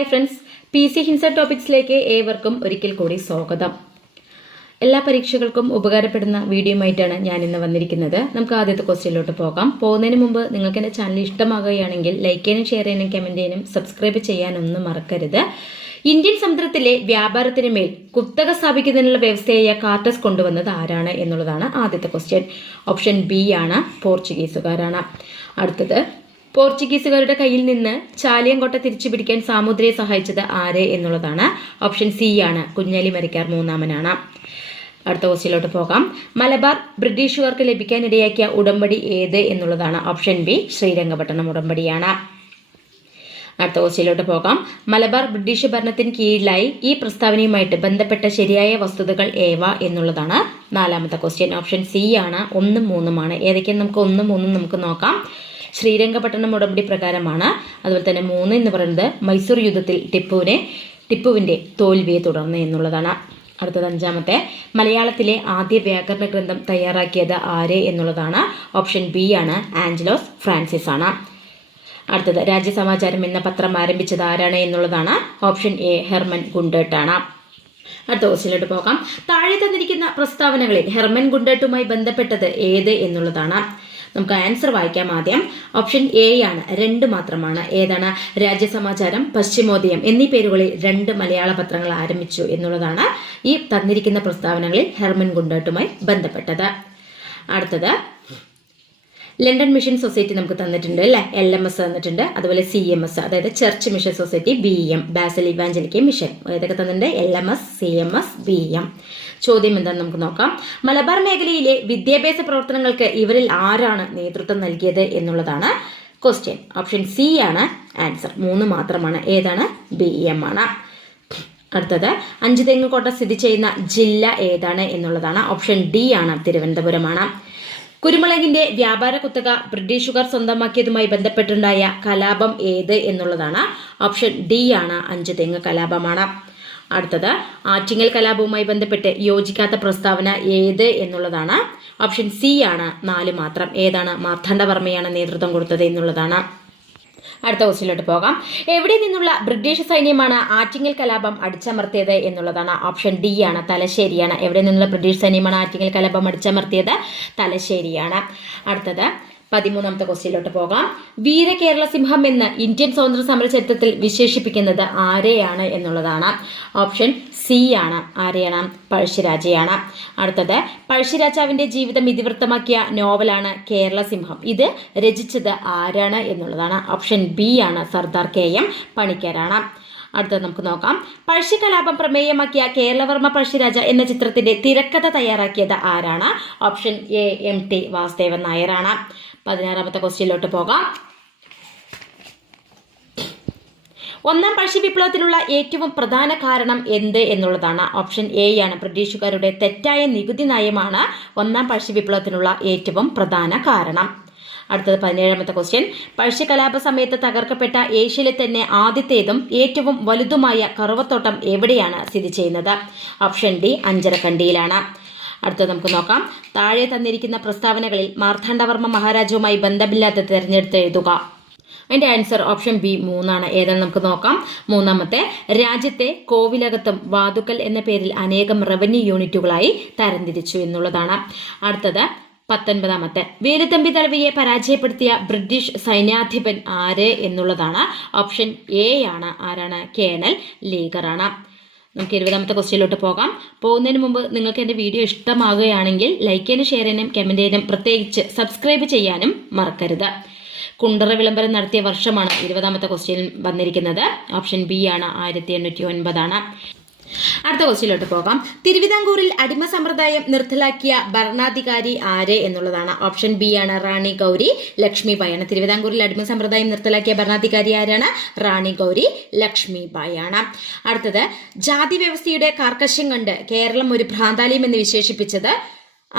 Hi friends, PC ഹിൻസ ടോപ്പിക്സിലേക്ക് ഏവർക്കും ഒരിക്കൽ കൂടി സ്വാഗതം. എല്ലാ പരീക്ഷകൾക്കും ഉപകാരപ്പെടുന്ന വീഡിയോയുമായിട്ടാണ് ഞാൻ ഇന്ന് വന്നിരിക്കുന്നത്. നമുക്ക് ആദ്യത്തെ ക്വസ്റ്റ്യനിലോട്ട് പോകാം. പോകുന്നതിന് മുമ്പ് നിങ്ങൾക്ക് എൻ്റെ ചാനൽ ഇഷ്ടമാകുകയാണെങ്കിൽ ലൈക്ക് ചെയ്യാനും ഷെയർ ചെയ്യാനും കമൻറ്റ് ചെയ്യാനും സബ്സ്ക്രൈബ് ചെയ്യാനൊന്നും മറക്കരുത്. ഇന്ത്യൻ സമുദ്രത്തിലെ വ്യാപാരത്തിന് മേൽ കുത്തക സ്ഥാപിക്കുന്നതിനുള്ള വ്യവസ്ഥയായ കാർട്ടസ് കൊണ്ടുവന്നത് ആരാണ് എന്നുള്ളതാണ് ആദ്യത്തെ ക്വസ്റ്റ്യൻ. ഓപ്ഷൻ ബി ആണ്, പോർച്ചുഗീസുകാരാണ്. അടുത്തത്, പോർച്ചുഗീസുകാരുടെ കയ്യിൽ നിന്ന് ചാലിയങ്കോട്ട തിരിച്ചു പിടിക്കാൻ സാമുദ്രയെ സഹായിച്ചത് ആര് എന്നുള്ളതാണ്. ഓപ്ഷൻ സി ആണ്, കുഞ്ഞാലി മരക്കാർ മൂന്നാമനാണ്. അടുത്ത ക്വസ്റ്റ്യനിലോട്ട് പോകാം. മലബാർ ബ്രിട്ടീഷുകാർക്ക് ലഭിക്കാനിടയാക്കിയ ഉടമ്പടി ഏത് എന്നുള്ളതാണ്. ഓപ്ഷൻ ബി, ശ്രീരംഗപട്ടണം ഉടമ്പടിയാണ്. അടുത്ത ക്വസ്റ്റ്യനിലോട്ട് പോകാം. മലബാർ ബ്രിട്ടീഷ് ഭരണത്തിന് കീഴിലായി ഈ പ്രസ്താവനയുമായിട്ട് ബന്ധപ്പെട്ട ശരിയായ വസ്തുതകൾ ഏവ എന്നുള്ളതാണ് നാലാമത്തെ ക്വസ്റ്റ്യൻ. ഓപ്ഷൻ സി ആണ്, 1, 3 ഏതൊക്കെയാണ് നമുക്ക് 1, 3 നമുക്ക് നോക്കാം. ശ്രീരംഗപട്ടണം ഉടമ്പടി പ്രകാരമാണ്. അതുപോലെ തന്നെ 3 എന്ന് പറയുന്നത് മൈസൂർ യുദ്ധത്തിൽ ടിപ്പുവിന്റെ തോൽവിയെ തുടർന്ന് എന്നുള്ളതാണ്. അടുത്തത് അഞ്ചാമത്തെ, മലയാളത്തിലെ ആദ്യ വ്യാകരണ ഗ്രന്ഥം തയ്യാറാക്കിയത് ആര് എന്നുള്ളതാണ്. ഓപ്ഷൻ ബി ആണ്, ആഞ്ചലോസ് ഫ്രാൻസിസ് ആണ്. അടുത്തത്, രാജ്യസമാചാരം എന്ന പത്രം ആരംഭിച്ചത് ആരാണ് എന്നുള്ളതാണ്. ഓപ്ഷൻ എ, ഹെർമൻ ഗുണ്ടേട്ടാണ്. അടുത്ത ക്വസ്റ്റ്യനിലോട്ട് പോകാം. താഴെ തന്നിരിക്കുന്ന പ്രസ്താവനകളിൽ ഹെർമൻ ഗുണ്ടേട്ടുമായി ബന്ധപ്പെട്ടത് ഏത് എന്നുള്ളതാണ്. നമുക്ക് ആൻസർ വായിക്കാം ആദ്യം. ഓപ്ഷൻ എ ആണ്, 2 മാത്രമാണ്. ഏതാണ്? രാജ്യസമാചാരം, പശ്ചിമോദയം എന്നീ പേരുകളിൽ 2 മലയാള പത്രങ്ങൾ ആരംഭിച്ചു എന്നുള്ളതാണ് ഈ തന്നിരിക്കുന്ന പ്രസ്താവനകളിൽ ഹെർമൻ ഗുണ്ടേട്ടുമായി ബന്ധപ്പെട്ടത്. അടുത്തത്, ലണ്ടൻ മിഷൻ സൊസൈറ്റി നമുക്ക് തന്നിട്ടുണ്ട് അല്ലെ, LMS തന്നിട്ടുണ്ട്. അതുപോലെ CMS, അതായത് church mission society, BM basal evangelical mission, ഏതൊക്കെ തന്നിട്ടുണ്ട്? LMS, CMS, BM. ചോദ്യം എന്താണെന്ന് നമുക്ക് നോക്കാം. മലബാർ മേഖലയിലെ വിദ്യാഭ്യാസ പ്രവർത്തനങ്ങൾക്ക് ഇവരിൽ ആരാണ് നേതൃത്വം നൽകിയത് എന്നുള്ളതാണ് ക്വസ്റ്റ്യൻ. ഓപ്ഷൻ സി ആണ് ആൻസർ, 3 മാത്രമാണ്. ഏതാണ്? BM ആണ്. അടുത്തത്, അഞ്ചുതെങ്ങ് കോട്ട സ്ഥിതി ചെയ്യുന്ന ജില്ല ഏതാണ് എന്നുള്ളതാണ്. ഓപ്ഷൻ ഡി ആണ്, തിരുവനന്തപുരമാണ്. കുരുമുളകിന്റെ വ്യാപാര കുത്തക ബ്രിട്ടീഷുകാർ സ്വന്തമാക്കിയതുമായി ബന്ധപ്പെട്ടുണ്ടായ കലാപം ഏത് എന്നുള്ളതാണ്. ഓപ്ഷൻ ഡി ആണ്, അഞ്ചുതെങ്ങ് കലാപമാണ്. അടുത്തത്, ആറ്റിങ്ങൽ കലാപവുമായി ബന്ധപ്പെട്ട് യോജിക്കാത്ത പ്രസ്താവന ഏത് എന്നുള്ളതാണ്. ഓപ്ഷൻ സി ആണ്, 4 മാത്രം. ഏതാണ്? മാർത്താണ്ഡവർമ്മയാണ് നേതൃത്വം കൊടുത്തത് എന്നുള്ളതാണ്. അടുത്ത ക്വസ്റ്റ്യനിലോട്ട് പോകാം. എവിടെ നിന്നുള്ള ബ്രിട്ടീഷ് സൈന്യമാണ് ആറ്റിങ്ങൽ കലാപം അടിച്ചമർത്തിയത് എന്നുള്ളതാണ്. ഓപ്ഷൻ ഡി ആണ്, തലശ്ശേരിയാണ്. എവിടെ നിന്നുള്ള ബ്രിട്ടീഷ് സൈന്യമാണ് ആറ്റിങ്ങൽ കലാപം അടിച്ചമർത്തിയത്? തലശ്ശേരിയാണ്. അടുത്തത് 13ാമത്തെ ക്വസ്റ്റ്യനിലോട്ട് പോകാം. വീര കേരള സിംഹം എന്ന് ഇന്ത്യൻ സ്വാതന്ത്ര്യ സമര ചരിത്രത്തിൽ വിശേഷിപ്പിക്കുന്നത് ആരെയാണ് എന്നുള്ളതാണ്. ഓപ്ഷൻ സി ആണ്, ആരെയാണ്? പഴശ്ശിരാജയാണ്. അടുത്തത്, പഴശ്ശിരാജാവിന്റെ ജീവിതം ഇതിവൃത്തമാക്കിയ നോവലാണ് കേരള സിംഹം. ഇത് രചിച്ചത് ആരാണ് എന്നുള്ളതാണ്. ഓപ്ഷൻ ബി ആണ്, സർദാർ KM പണിക്കരാണ്. അടുത്തത് നമുക്ക് നോക്കാം. പഴശ്ശി കലാപം പ്രമേയമാക്കിയ കേരളവർമ്മ പഴശ്ശിരാജ എന്ന ചിത്രത്തിന്റെ തിരക്കഥ തയ്യാറാക്കിയത് ആരാണ്? ഓപ്ഷൻ എ, MT വാസുദേവൻ നായരാണ്. 16ാമത്തെ ക്വസ്റ്റ്യനിലോട്ട് പോകാം. 1-ാം പഴശ്ശി വിപ്ലവത്തിനുള്ള ഏറ്റവും പ്രധാന കാരണം എന്ത് എന്നുള്ളതാണ്. ഓപ്ഷൻ എ ആണ്, ബ്രിട്ടീഷുകാരുടെ തെറ്റായ നികുതി നയമാണ് 1-ാം പഴശ്ശി വിപ്ലവത്തിനുള്ള ഏറ്റവും പ്രധാന കാരണം. അടുത്തത് 17ാമത്തെ ക്വസ്റ്റ്യൻ. പഴശ്ശി കലാപ സമയത്ത് തകർക്കപ്പെട്ട ഏഷ്യയിലെ തന്നെ ആദ്യത്തേതും ഏറ്റവും വലുതുമായ കറുവത്തോട്ടം എവിടെയാണ് സ്ഥിതി ചെയ്യുന്നത്? ഓപ്ഷൻ ഡി, അഞ്ചരക്കണ്ടിയിലാണ്. അടുത്തത് നമുക്ക് നോക്കാം. താഴെ തന്നിരിക്കുന്ന പ്രസ്താവനകളിൽ മാർത്താണ്ഡവർമ്മ മഹാരാജാവുമായി ബന്ധമില്ലാത്ത തിരഞ്ഞെടുത്ത് എഴുതുക. അതിന്റെ ആൻസർ ഓപ്ഷൻ ബി, 3 ആണ്. ഏതാണെന്ന് നമുക്ക് നോക്കാം. 3ാമത്തെ, രാജ്യത്തെ കോവിലകത്തും വാതുക്കൽ എന്ന പേരിൽ അനേകം റവന്യൂ യൂണിറ്റുകളായി തരംതിരിച്ചു എന്നുള്ളതാണ്. അടുത്തത് 19ാമത്തെ, വേലുത്തമ്പി ദളവയെ പരാജയപ്പെടുത്തിയ ബ്രിട്ടീഷ് സൈന്യാധിപൻ ആര് എന്നുള്ളതാണ്. ഓപ്ഷൻ എ ആണ്, ആരാണ്? കേണൽ ലീഗറാണ്. നമുക്ക് 20ാമത്തെ ക്വസ്റ്റ്യനിലോട്ട് പോകാം. പോകുന്നതിന് മുമ്പ് നിങ്ങൾക്ക് എൻ്റെ വീഡിയോ ഇഷ്ടമാകുകയാണെങ്കിൽ ലൈക്ക് ചെയ്യാനും ഷെയർ ചെയ്യാനും കമൻറ്റ് ചെയ്യാനും പ്രത്യേകിച്ച് സബ്സ്ക്രൈബ് ചെയ്യാനും മറക്കരുത്. കുണ്ടറ വിളംബരം നടത്തിയ വർഷമാണ് 20ാമത്തെ ക്വസ്റ്റ്യൻ വന്നിരിക്കുന്നത്. ഓപ്ഷൻ ബി ആണ്, 1809 ആണ്. അടുത്ത ക്വസ്റ്റ്യനിലോട്ട് പോകാം. തിരുവിതാംകൂറിൽ അടിമ സമ്പ്രദായം നിർത്തലാക്കിയ ഭരണാധികാരി ആര് എന്നുള്ളതാണ്. ഓപ്ഷൻ ബി ആണ്, റാണി ഗൗരി ലക്ഷ്മിബായാണ്. തിരുവിതാംകൂറിൽ അടിമ സമ്പ്രദായം നിർത്തലാക്കിയ ഭരണാധികാരി ആരാണ്? റാണി ഗൗരി ലക്ഷ്മിബായാണ്. അടുത്തത്, ജാതി വ്യവസ്ഥയുടെ കാർക്കശ്യം കണ്ട് കേരളം ഒരു ഭ്രാന്താലയം എന്ന് വിശേഷിപ്പിച്ചത്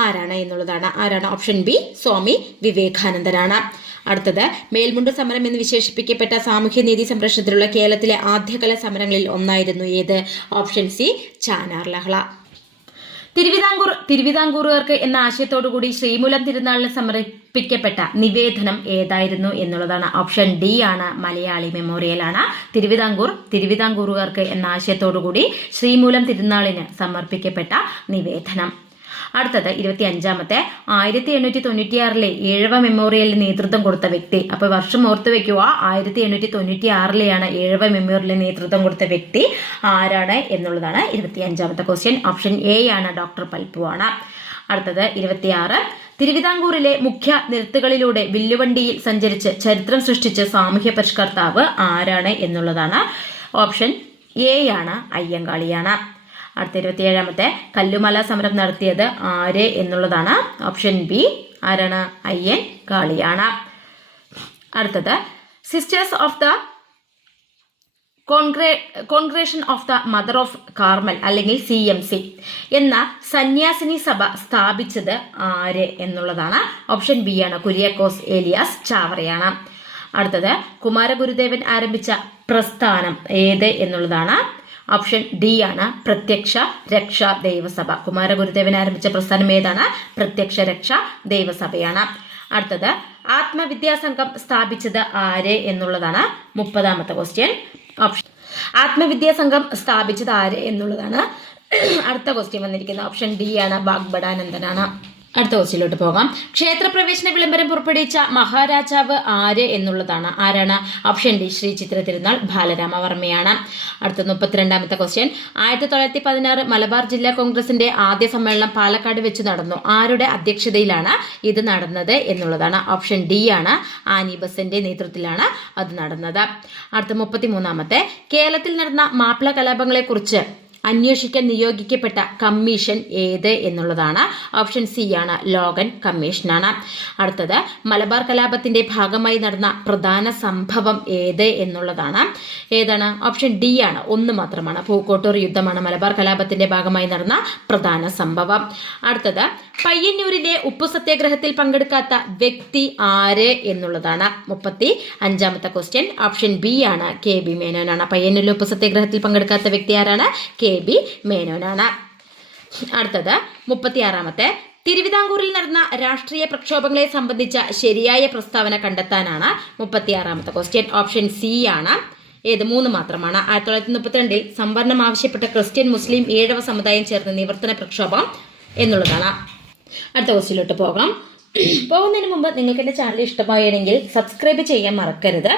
ആരാണ് എന്നുള്ളതാണ്. ആരാണ്? ഓപ്ഷൻ ബി, സ്വാമി വിവേകാനന്ദനാണ്. അടുത്തത്, മേൽമുണ്ട് സമരം എന്ന് വിശേഷിപ്പിക്കപ്പെട്ട സാമൂഹ്യനീതി സംരക്ഷണത്തിലുള്ള കേരളത്തിലെ ആദ്യകാല സമരങ്ങളിൽ ഒന്നായിരുന്നു ഏത്? ഓപ്ഷൻ സി, ചാനാർ ലഹള. തിരുവിതാംകൂറുകാർക്ക് എന്ന ആശയത്തോടുകൂടി ശ്രീമൂലം തിരുനാളിന് സമർപ്പിക്കപ്പെട്ട നിവേദനം ഏതായിരുന്നു എന്നുള്ളതാണ്. ഓപ്ഷൻ ഡി ആണ്, മലയാളി മെമ്മോറിയൽ ആണ്. തിരുവിതാംകൂറുകാർക്ക് എന്ന ആശയത്തോടുകൂടി ശ്രീമൂലം തിരുനാളിന് സമർപ്പിക്കപ്പെട്ട നിവേദനം. അടുത്തത് 25-ാമത്തെ 1896 ഏഴവ മെമ്മോറിയലിന് നേതൃത്വം കൊടുത്ത വ്യക്തി. അപ്പൊ വർഷം ഓർത്തു വെക്കുക, 1896 ഏഴവ മെമ്മോറിയലിന് നേതൃത്വം കൊടുത്ത വ്യക്തി ആരാണ് എന്നുള്ളതാണ് 25-ാമത്തെ ക്വസ്റ്റ്യൻ. ഓപ്ഷൻ എ ആണ്, ഡോക്ടർ പൽപ്പു ആണ്. അടുത്തത് 26. തിരുവിതാംകൂറിലെ മുഖ്യ നിരത്തുകളിലൂടെ വില്ലുവണ്ടിയിൽ സഞ്ചരിച്ച് ചരിത്രം സൃഷ്ടിച്ച സാമൂഹ്യ പരിഷ്കർത്താവ് ആരാണ് എന്നുള്ളതാണ്. ഓപ്ഷൻ എ ആണ്, അയ്യങ്കാളിയാണ്. അടുത്ത 27-ാമത്തെ കല്ലുമല സമരം നടത്തിയത് ആര് എന്നുള്ളതാണ്. ഓപ്ഷൻ ബി ആരാണ്, അയ്യൻ കാളിയാണ്. അടുത്തത് sisters of the congregation of the mother of Carmel അല്ലെങ്കിൽ CMC എന്ന സന്യാസിനി സഭ സ്ഥാപിച്ചത് ആര് എന്നുള്ളതാണ്. ഓപ്ഷൻ ബി ആണ്, കുര്യാക്കോസ് ഏലിയാസ് ചാവറയാണ്. അടുത്തത് കുമാരഗുരുദേവൻ ആരംഭിച്ച പ്രസ്ഥാനം ഏത് എന്നുള്ളതാണ്. ഓപ്ഷൻ ഡി ആണ്, പ്രത്യക്ഷ രക്ഷ ദൈവസഭ. കുമാരഗുരുദേവൻ ആരംഭിച്ച പ്രസ്ഥാനം ഏതാണ്? പ്രത്യക്ഷ രക്ഷ ദൈവസഭയാണ്. അടുത്തത് ആത്മവിദ്യാസംഘം സ്ഥാപിച്ചത് ആര് എന്നുള്ളതാണ് 30-ാമത്തെ ക്വസ്റ്റ്യൻ. ഓപ്ഷൻ ആത്മവിദ്യാസംഘം സ്ഥാപിച്ചത് ആര് എന്നുള്ളതാണ് അടുത്ത ക്വസ്റ്റ്യൻ വന്നിരിക്കുന്നത്. ഓപ്ഷൻ ഡി ആണ്, ബാഗ്ബടാനന്ദനാണ്. അടുത്ത ക്വസ്റ്റ്യനിലോട്ട് പോകാം. ക്ഷേത്രപ്രവേശന വിളംബരം പുറപ്പെടുവിച്ച മഹാരാജാവ് ആര് എന്നുള്ളതാണ്. ആരാണ്? ഓപ്ഷൻ ഡി, ശ്രീ ചിത്ര തിരുനാൾ ബാലരാമവർമ്മയാണ്. അടുത്ത 32-ാമത്തെ ക്വസ്റ്റ്യൻ. 1916 മലബാർ ജില്ലാ കോൺഗ്രസിന്റെ ആദ്യ സമ്മേളനം പാലക്കാട് വെച്ച് നടന്നു. ആരുടെ അധ്യക്ഷതയിലാണ് ഇത് നടന്നത് എന്നുള്ളതാണ്. ഓപ്ഷൻ ഡി ആണ്, ആനി ബസന്റെ നേതൃത്വത്തിലാണ് അത് നടന്നത്. അടുത്ത 33-ാമത്തെ. കേരളത്തിൽ നടന്ന മാപ്പിള കലാപങ്ങളെ കുറിച്ച് അന്വേഷിക്കാൻ നിയോഗിക്കപ്പെട്ട കമ്മീഷൻ ഏത് എന്നുള്ളതാണ്. ഓപ്ഷൻ സി ആണ്, ലോഗൻ കമ്മീഷനാണ്. അടുത്തത് മലബാർ കലാപത്തിന്റെ ഭാഗമായി നടന്ന പ്രധാന സംഭവം ഏത് എന്നുള്ളതാണ്. ഏതാണ്? ഓപ്ഷൻ ഡി ആണ്, ഒന്ന് മാത്രമാണ്, പൂക്കോട്ടൂർ യുദ്ധമാണ് മലബാർ കലാപത്തിന്റെ ഭാഗമായി നടന്ന പ്രധാന സംഭവം. അടുത്തത് പയ്യന്നൂരിലെ ഉപ്പു സത്യാഗ്രഹത്തിൽ പങ്കെടുക്കാത്ത വ്യക്തി ആര് എന്നുള്ളതാണ്. 35-ാമത്തെ ക്വസ്റ്റ്യൻ. ഓപ്ഷൻ ബി ആണ്, KB മേനോനാണ്. പയ്യന്നൂരിലെ ഉപ്പു സത്യാഗ്രഹത്തിൽ പങ്കെടുക്കാത്ത വ്യക്തി ആരാണ്? KB മേനോനാണ്. അടുത്തത് 36-ാമത്തെ. തിരുവിതാംകൂറിൽ നടന്ന രാഷ്ട്രീയ പ്രക്ഷോഭങ്ങളെ സംബന്ധിച്ച ശരിയായ പ്രസ്താവന കണ്ടെത്താനാണ് 36-ാമത്തെ ക്വസ്റ്റ്യൻ. ഓപ്ഷൻ സി ആണ്, ഏത്? 3 മാത്രമാണ്. 1932 സംവരണം ആവശ്യപ്പെട്ട ക്രിസ്ത്യൻ മുസ്ലിം ഈഴവ സമുദായം ചേർന്ന നിവർത്തന പ്രക്ഷോഭം എന്നുള്ളതാണ്. അടുത്ത ക്വസ്റ്റ്യനിലോട്ട് പോകാം. പോകുന്നതിന് മുമ്പ് നിങ്ങൾക്ക് എന്റെ ചാനൽ ഇഷ്ടമായെങ്കിൽ സബ്സ്ക്രൈബ് ചെയ്യാൻ മറക്കരുത്.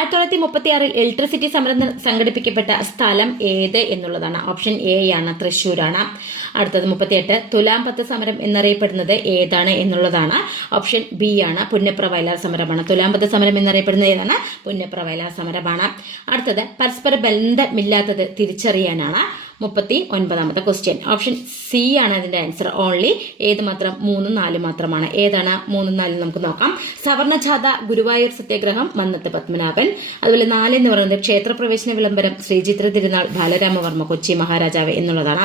1936 ഇലക്ട്രിസിറ്റി സമരം സംഘടിപ്പിക്കപ്പെട്ട സ്ഥലം ഏത് എന്നുള്ളതാണ്. ഓപ്ഷൻ എ ആണ്, തൃശ്ശൂരാണ്. അടുത്തത് 38. തുലാം 10 സമരം എന്നറിയപ്പെടുന്നത് ഏതാണ് എന്നുള്ളതാണ്. ഓപ്ഷൻ ബി ആണ്, പുന്നപ്ര വയലാർ സമരമാണ്. തുലാം 10 സമരം എന്നറിയപ്പെടുന്നത് ഏതാണ്? പുന്നപ്ര വയലാർ സമരമാണ്. അടുത്തത് പരസ്പര ബന്ധമില്ലാത്തത് തിരിച്ചറിയാനാണ് 39-ാമത്തെ ക്വസ്റ്റ്യൻ. ഓപ്ഷൻ സി ആണ് അതിന്റെ ആൻസർ. ഓൺലി ഏത് മാത്രം? 3, 4 മാത്രമാണ്. ഏതാണ് 3, 4? നമുക്ക് നോക്കാം. സവർണജാഥ, ഗുരുവായൂർ സത്യാഗ്രഹം, മന്നത്ത് പത്മനാഭൻ. അതുപോലെ 4 എന്ന് പറയുന്നത് ക്ഷേത്രപ്രവേശന വിളംബരം, ശ്രീചിത്ര തിരുനാൾ ബാലരാമവർമ്മ, കൊച്ചി മഹാരാജാവ് എന്നുള്ളതാണ്.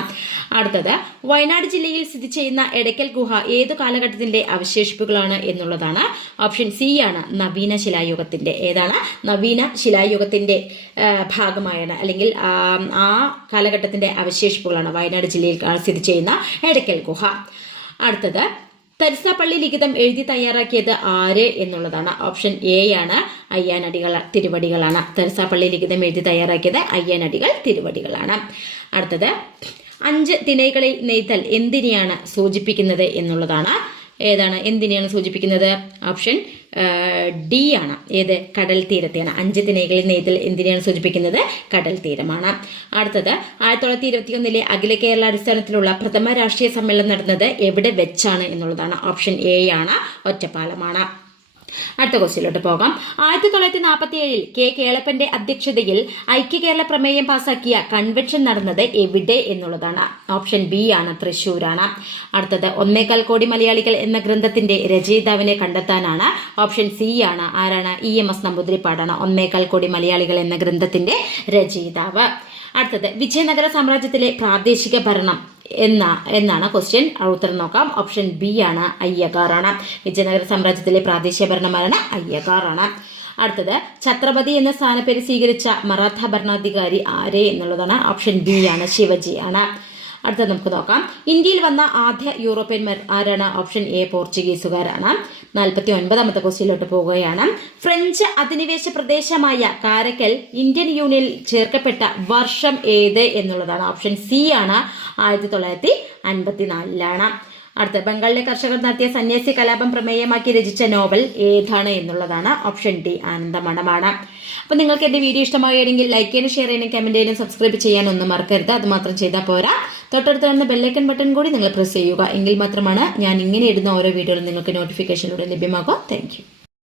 അടുത്തത് വയനാട് ജില്ലയിൽ സ്ഥിതി ചെയ്യുന്ന എടയ്ക്കൽ ഗുഹ ഏതു കാലഘട്ടത്തിന്റെ അവശേഷിപ്പുകളാണ് എന്നുള്ളതാണ്. ഓപ്ഷൻ സി ആണ്, നവീന ശിലായുഗത്തിന്റെ. ഏതാണ്? നവീന ശിലായുഗത്തിന്റെ ഭാഗമായാണ് അല്ലെങ്കിൽ ആ കാലഘട്ടത്തിന്റെ അവശേഷിപ്പുകളാണ് വയനാട് ജില്ലയിൽ സ്ഥിതി ചെയ്യുന്ന എടയ്ക്കൽ ഗുഹ. അടുത്തത് തരിസാപ്പള്ളി ലിഖിതം എഴുതി തയ്യാറാക്കിയത് ആര് എന്നുള്ളതാണ്. ഓപ്ഷൻ എ ആണ്, അയ്യാനടികൾ തിരുവടികളാണ്. തരിസാപ്പള്ളി ലിഖിതം എഴുതി തയ്യാറാക്കിയത് അയ്യാനടികൾ തിരുവടികളാണ്. അടുത്തത് 5 തിണൈകളിൽ നെയ്തൽ എന്തിനെയാണ് സൂചിപ്പിക്കുന്നത് എന്നുള്ളതാണ്. ഏതാണ്? എന്തിനെയാണ് സൂചിപ്പിക്കുന്നത്? ഓപ്ഷൻ ഡി ആണ്, ഏത്? കടൽ തീരത്തെയാണ്. 5 തിണൈകളിൽ നെയ്തൽ എന്തിനെയാണ് സൂചിപ്പിക്കുന്നത്? കടൽ തീരമാണ്. അടുത്തത് 1921 അഖില കേരള അടിസ്ഥാനത്തിലുള്ള പ്രഥമ രാഷ്ട്രീയ സമ്മേളനം നടന്നത് എവിടെ വെച്ചാണ് എന്നുള്ളതാണ്. ഓപ്ഷൻ എ ആണ്, ഒറ്റപ്പാലമാണ്. അടുത്ത ക്വസ്റ്റ്യനിലോട്ട് പോകാം. 1947 കെ കേളപ്പന്റെ അധ്യക്ഷതയിൽ ഐക്യ കേരള പ്രമേയം പാസാക്കിയ കൺവെൻഷൻ നടന്നത് എവിടെ എന്നുള്ളതാണ്. ഓപ്ഷൻ ബി ആണ്, തൃശ്ശൂരാണ്. അടുത്തത് 1.25 കോടി മലയാളികൾ എന്ന ഗ്രന്ഥത്തിന്റെ രചയിതാവിനെ കണ്ടെത്താനാണ്. ഓപ്ഷൻ സി ആണ്, ആരാണ്? EMS നമ്പൂതിരിപ്പാടാണ് 1.25 കോടി മലയാളികൾ എന്ന ഗ്രന്ഥത്തിന്റെ രചയിതാവ്. അടുത്തത് വിജയനഗര സാമ്രാജ്യത്തിലെ പ്രാദേശിക ഭരണം എന്നാണ് ക്വസ്റ്റ്യൻ. ഉത്തരം നോക്കാം. ഓപ്ഷൻ ബി ആണ്, അയ്യഗാറാണ്. വിജയനഗര സാമ്രാജ്യത്തിലെ പ്രാദേശിക ഭരണമാരാണ്? അയ്യഗാറാണ്. അടുത്തത് ഛത്രപതി എന്ന സ്ഥാനപ്പേര് സ്വീകരിച്ച മറാഠ ഭരണാധികാരി ആര് എന്നുള്ളതാണ്. ഓപ്ഷൻ ബി ആണ്, ശിവജി ആണ്. അടുത്ത നമുക്ക് നോക്കാം. ഇന്ത്യയിൽ വന്ന ആദ്യ യൂറോപ്യന്മാർ ആരാണ്? Option A പോർച്ചുഗീസുകാരാണ്. 49ാമത്തെ ക്വസ്റ്റ്യനിലോട്ട് പോവുകയാണ്. ഫ്രഞ്ച് അധിനിവേശ പ്രദേശമായ കാരക്കൽ ഇന്ത്യൻ യൂണിയനിൽ ചേർക്കപ്പെട്ട വർഷം ഏത് എന്നുള്ളതാണ്. ഓപ്ഷൻ സി ആണ്, 1954ലാണ്. അടുത്ത ബംഗാളിലെ കർഷകർ നടത്തിയ സന്യാസി കലാപം പ്രമേയമാക്കി രചിച്ച നോവൽ ഏതാണ് എന്നുള്ളതാണ്. ഓപ്ഷൻ ഡി ആനന്ദമഠമാണ്. അപ്പൊ നിങ്ങൾക്ക് എന്റെ വീഡിയോ ഇഷ്ടമായെങ്കിൽ ലൈക്ക് ചെയ്യാനും ഷെയർ ചെയ്യാനും കമന്റ് ചെയ്യാനും സബ്സ്ക്രൈബ് ചെയ്യാനൊന്നും മറക്കരുത്. അത് മാത്രം ചെയ്താൽ പോരാ, തൊട്ടടുത്ത് കാണുന്ന ബെല്ലൈക്കൺ ബട്ടൺ കൂടി നിങ്ങൾ പ്രസ് ചെയ്യുക. എങ്കിൽ മാത്രമാണ് ഞാൻ ഇങ്ങനെ ഇടുന്ന ഓരോ വീഡിയോകളും നിങ്ങൾക്ക് നോട്ടിഫിക്കേഷനിലൂടെ ലഭ്യമാകുക. Thank you.